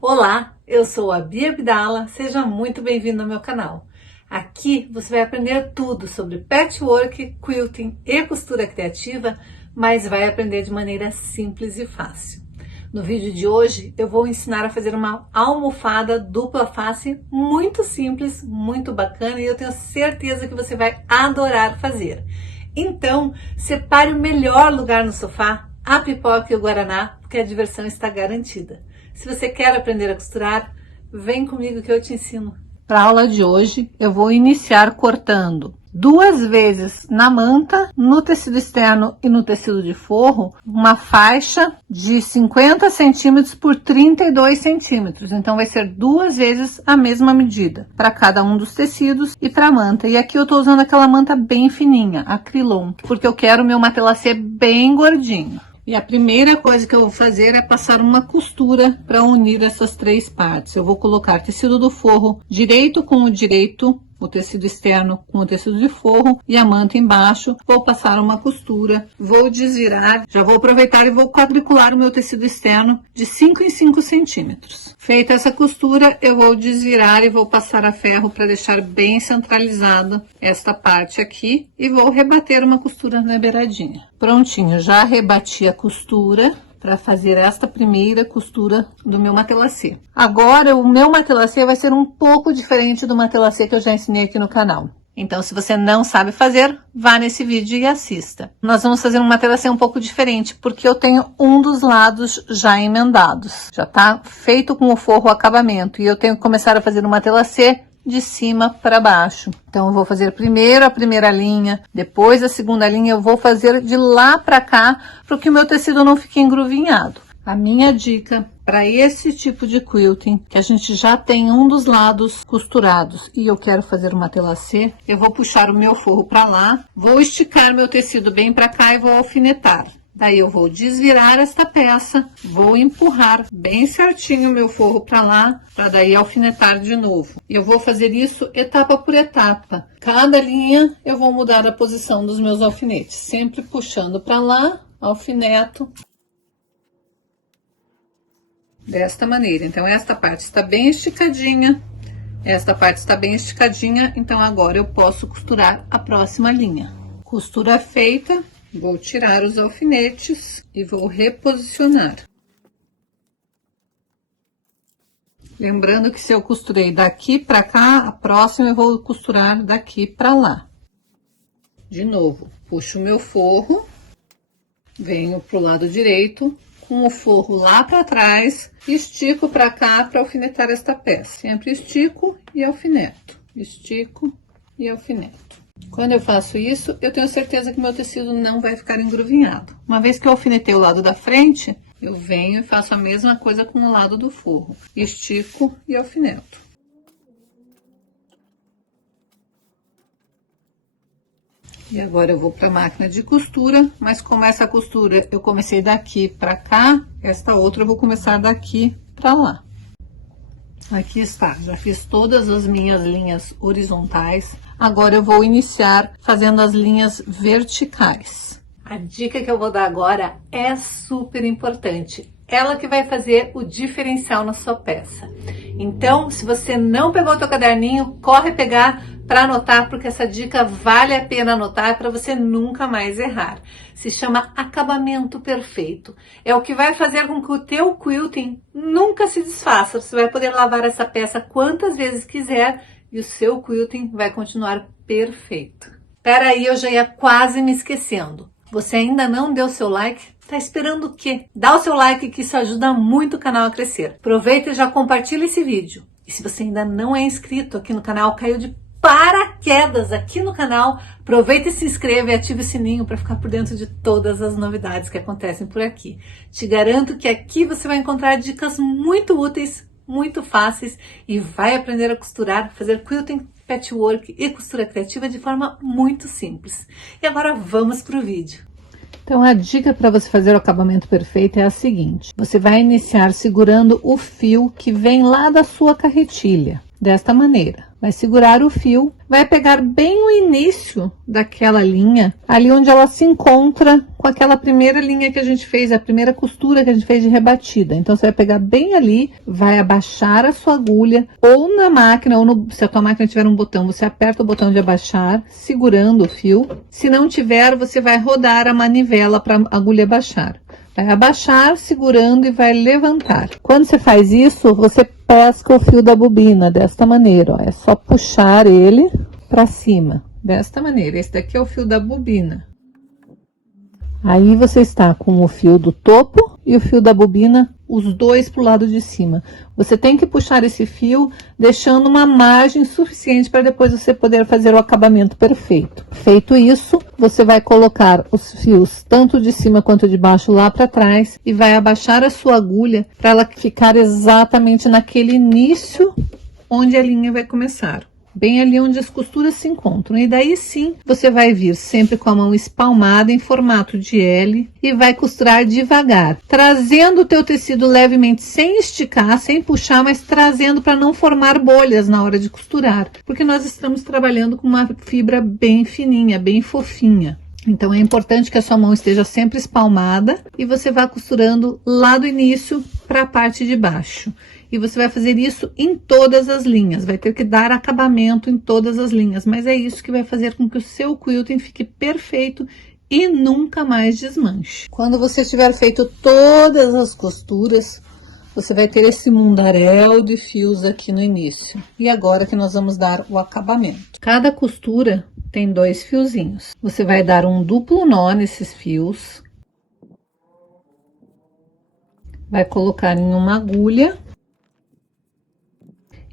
Olá, eu sou a Bia Abdala, seja muito bem-vindo ao meu canal. Aqui você vai aprender tudo sobre patchwork, quilting e costura criativa, mas vai aprender de maneira simples e fácil. No vídeo de hoje eu vou ensinar a fazer uma almofada dupla face muito simples, muito bacana e eu tenho certeza que você vai adorar fazer. Então, separe o melhor lugar no sofá, a pipoca e o guaraná, porque a diversão está garantida. Se você quer aprender a costurar, vem comigo que eu te ensino. Para a aula de hoje, eu vou iniciar cortando 2 vezes na manta, no tecido externo e no tecido de forro, uma faixa de 50 centímetros por 32 centímetros. Então, vai ser 2 vezes a mesma medida para cada um dos tecidos e para a manta. E aqui eu estou usando aquela manta bem fininha, acrylon, porque eu quero o meu matelacê bem gordinho. E a primeira coisa que eu vou fazer é passar uma costura para unir essas 3 partes. Eu vou colocar tecido do forro direito com o direito, o tecido externo com o tecido de forro e a manta embaixo. Vou passar uma costura, vou desvirar, já vou aproveitar e vou quadricular o meu tecido externo de 5 em 5 centímetros. Feita essa costura, eu vou desvirar e vou passar a ferro para deixar bem centralizada esta parte aqui e vou rebater uma costura na beiradinha. Prontinho, já rebati a costura para fazer esta primeira costura do meu matelacê. Agora, o meu matelacê vai ser um pouco diferente do matelacê que eu já ensinei aqui no canal. Então, se você não sabe fazer, vá nesse vídeo e assista. Nós vamos fazer um matelacê um pouco diferente, porque eu tenho um dos lados já emendados. Já tá feito com o forro acabamento, e eu tenho que começar a fazer um matelacê de cima para baixo. Então, eu vou fazer primeiro a primeira linha, depois a segunda linha, eu vou fazer de lá para cá, para que o meu tecido não fique engruvinhado. A minha dica para esse tipo de quilting, que a gente já tem um dos lados costurados e eu quero fazer um matelacê, eu vou puxar o meu forro para lá, vou esticar meu tecido bem para cá e vou alfinetar. Daí eu vou desvirar esta peça, vou empurrar bem certinho o meu forro para lá, para daí alfinetar de novo. E eu vou fazer isso etapa por etapa. Cada linha eu vou mudar a posição dos meus alfinetes, sempre puxando para lá, alfineto. Desta maneira. Então, esta parte está bem esticadinha, esta parte está bem esticadinha, então agora eu posso costurar a próxima linha. Costura feita. Vou tirar os alfinetes e vou reposicionar. Lembrando que se eu costurei daqui para cá, a próxima eu vou costurar daqui para lá. De novo, puxo o meu forro, venho pro lado direito, com o forro lá para trás, estico para cá para alfinetar esta peça. Sempre estico e alfineto, estico e alfineto. Quando eu faço isso, eu tenho certeza que meu tecido não vai ficar engruvinhado. Uma vez que eu alfinetei o lado da frente, eu venho e faço a mesma coisa com o lado do forro. Estico e alfineto. E agora eu vou para a máquina de costura, mas como essa costura eu comecei daqui para cá, esta outra eu vou começar daqui para lá. Aqui está, já fiz todas as minhas linhas horizontais. Agora eu vou iniciar fazendo as linhas verticais. A dica que eu vou dar agora é super importante. Ela que vai fazer o diferencial na sua peça. Então, se você não pegou o teu caderninho, corre pegar para anotar, porque essa dica vale a pena anotar para você nunca mais errar. Se chama acabamento perfeito. É o que vai fazer com que o teu quilting nunca se desfaça. Você vai poder lavar essa peça quantas vezes quiser e o seu quilting vai continuar perfeito. Espera aí, eu já ia quase me esquecendo. Você ainda não deu seu like? Tá esperando o quê? Dá o seu like que isso ajuda muito o canal a crescer. Aproveita e já compartilha esse vídeo. E se você ainda não é inscrito aqui no canal, caiu de paraquedas aqui no canal, aproveita e se inscreva e ative o sininho para ficar por dentro de todas as novidades que acontecem por aqui. Te garanto que aqui você vai encontrar dicas muito úteis, muito fáceis e vai aprender a costurar, fazer quilting, patchwork e costura criativa de forma muito simples. E agora vamos para o vídeo. Então, a dica para você fazer o acabamento perfeito é a seguinte. Você vai iniciar segurando o fio que vem lá da sua carretilha. desta maneira. Vai segurar o fio, vai pegar bem o início daquela linha, ali onde ela se encontra com aquela primeira linha que a gente fez, a primeira costura que a gente fez de rebatida. Então você vai pegar bem ali, vai abaixar a sua agulha, ou na máquina, ou se a tua máquina tiver um botão, você aperta o botão de abaixar, segurando o fio. Se não tiver, você vai rodar a manivela para a agulha baixar. Vai abaixar, segurando e vai levantar. Quando você faz isso, você pesca o fio da bobina desta maneira, ó. É só puxar ele para cima, desta maneira. Esse daqui é o fio da bobina. Aí você está com o fio do topo e o fio da bobina, os dois para o lado de cima. Você tem que puxar esse fio, deixando uma margem suficiente para depois você poder fazer o acabamento perfeito. Feito isso, você vai colocar os fios tanto de cima quanto de baixo lá para trás e vai abaixar a sua agulha para ela ficar exatamente naquele início onde a linha vai começar. Bem ali onde as costuras se encontram. E daí sim, você vai vir sempre com a mão espalmada em formato de L e vai costurar devagar, trazendo o teu tecido levemente sem esticar, sem puxar, mas trazendo para não formar bolhas na hora de costurar, porque nós estamos trabalhando com uma fibra bem fininha, bem fofinha. Então é importante que a sua mão esteja sempre espalmada e você vá costurando lá do início para a parte de baixo. E você vai fazer isso em todas as linhas, vai ter que dar acabamento em todas as linhas, mas é isso que vai fazer com que o seu quilting fique perfeito e nunca mais desmanche. Quando você tiver feito todas as costuras, você vai ter esse mundaréu de fios aqui no início. E agora que nós vamos dar o acabamento. Cada costura tem 2 fiozinhos. Você vai dar um duplo nó nesses fios. Vai colocar em uma agulha.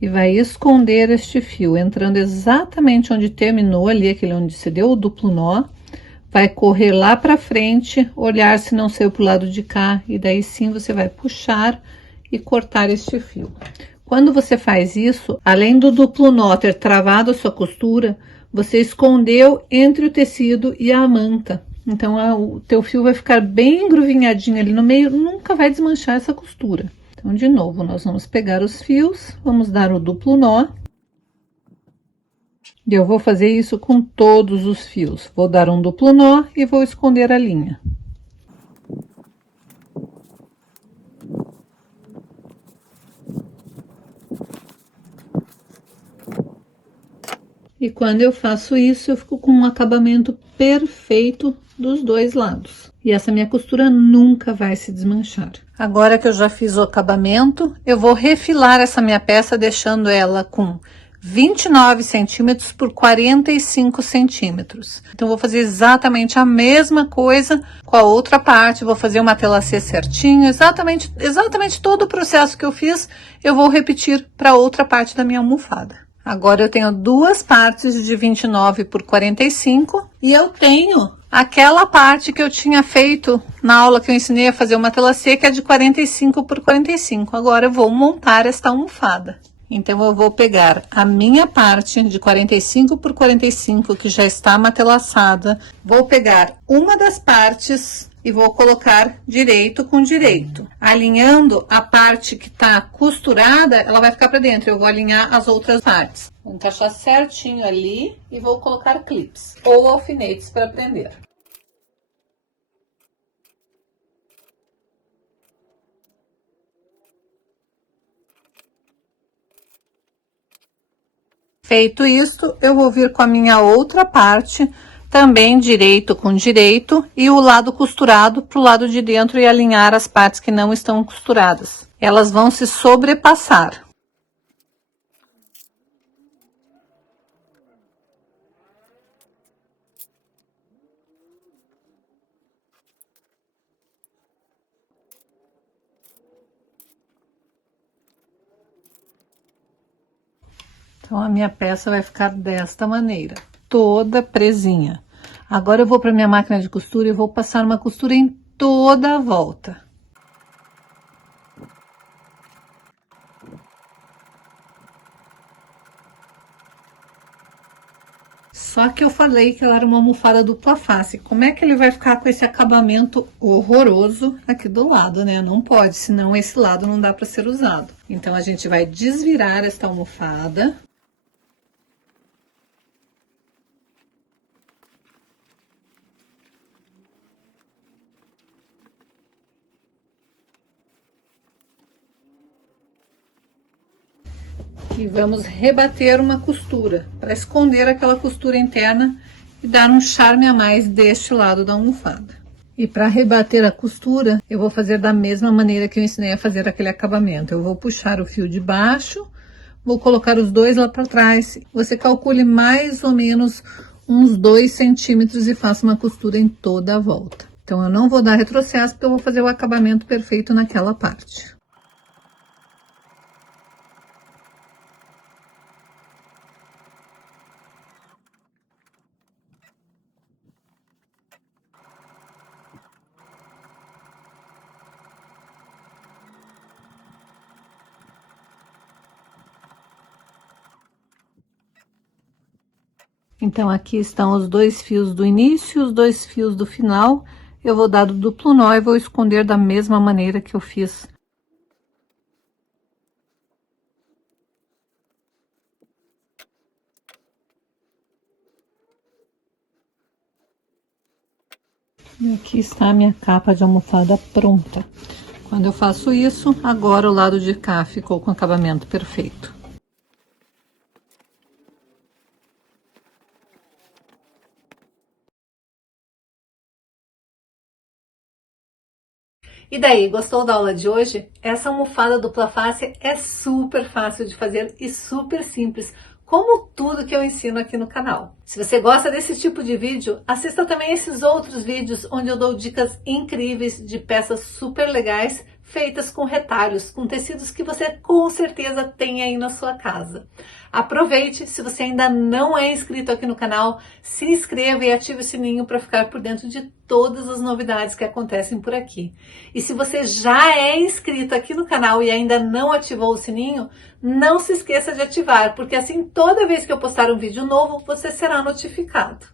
E vai esconder este fio, entrando exatamente onde terminou ali, aquele onde você deu o duplo nó. Vai correr lá para frente, olhar se não saiu pro lado de cá, e daí sim você vai puxar e cortar este fio. Quando você faz isso, além do duplo nó ter travado a sua costura, você escondeu entre o tecido e a manta. Então, o teu fio vai ficar bem engruvinhadinho ali no meio, nunca vai desmanchar essa costura. Então, de novo, nós vamos pegar os fios, vamos dar o duplo nó. E eu vou fazer isso com todos os fios. Vou dar um duplo nó e vou esconder a linha. E quando eu faço isso, eu fico com um acabamento perfeito dos dois lados. E essa minha costura nunca vai se desmanchar. Agora que eu já fiz o acabamento, eu vou refilar essa minha peça, deixando ela com 29 centímetros por 45 centímetros. Então, vou fazer exatamente a mesma coisa com a outra parte. Vou fazer uma telacê certinho, exatamente todo o processo que eu fiz, eu vou repetir para a outra parte da minha almofada. Agora eu tenho duas partes de 29 por 45 e eu tenho aquela parte que eu tinha feito na aula que eu ensinei a fazer uma telacê, que é de 45 por 45. Agora eu vou montar esta almofada. Então eu vou pegar a minha parte de 45 por 45 que já está matelaçada, vou pegar uma das partes e vou colocar direito com direito. Alinhando a parte que tá costurada, ela vai ficar para dentro. Eu vou alinhar as outras partes. Vou encaixar certinho ali e vou colocar clips ou alfinetes para prender. Feito isso, eu vou vir com a minha outra parte, também direito com direito, e o lado costurado para o lado de dentro e alinhar as partes que não estão costuradas. Elas vão se sobrepassar. Então, a minha peça vai ficar desta maneira, toda presinha. Agora eu vou para minha máquina de costura e vou passar uma costura em toda a volta. Só que eu falei que ela era uma almofada dupla face. Como é que ele vai ficar com esse acabamento horroroso aqui do lado, né? Não pode, senão esse lado não dá para ser usado. Então, a gente vai desvirar esta almofada. E vamos rebater uma costura para esconder aquela costura interna e dar um charme a mais deste lado da almofada. E para rebater a costura, eu vou fazer da mesma maneira que eu ensinei a fazer aquele acabamento. Eu vou puxar o fio de baixo, vou colocar os dois lá para trás. Você calcule mais ou menos uns 2 centímetros e faça uma costura em toda a volta. Então, eu não vou dar retrocesso porque eu vou fazer o acabamento perfeito naquela parte. Então, aqui estão os 2 fios do início e os 2 fios do final. Eu vou dar do duplo nó e vou esconder da mesma maneira que eu fiz. E aqui está a minha capa de almofada pronta. Quando eu faço isso, agora o lado de cá ficou com acabamento perfeito. E daí, gostou da aula de hoje? Essa almofada dupla face é super fácil de fazer e super simples, como tudo que eu ensino aqui no canal. Se você gosta desse tipo de vídeo, assista também esses outros vídeos onde eu dou dicas incríveis de peças super legais feitas com retalhos, com tecidos que você com certeza tem aí na sua casa. Aproveite, se você ainda não é inscrito aqui no canal, se inscreva e ative o sininho para ficar por dentro de todas as novidades que acontecem por aqui. E se você já é inscrito aqui no canal e ainda não ativou o sininho, não se esqueça de ativar, porque assim toda vez que eu postar um vídeo novo, você será notificado.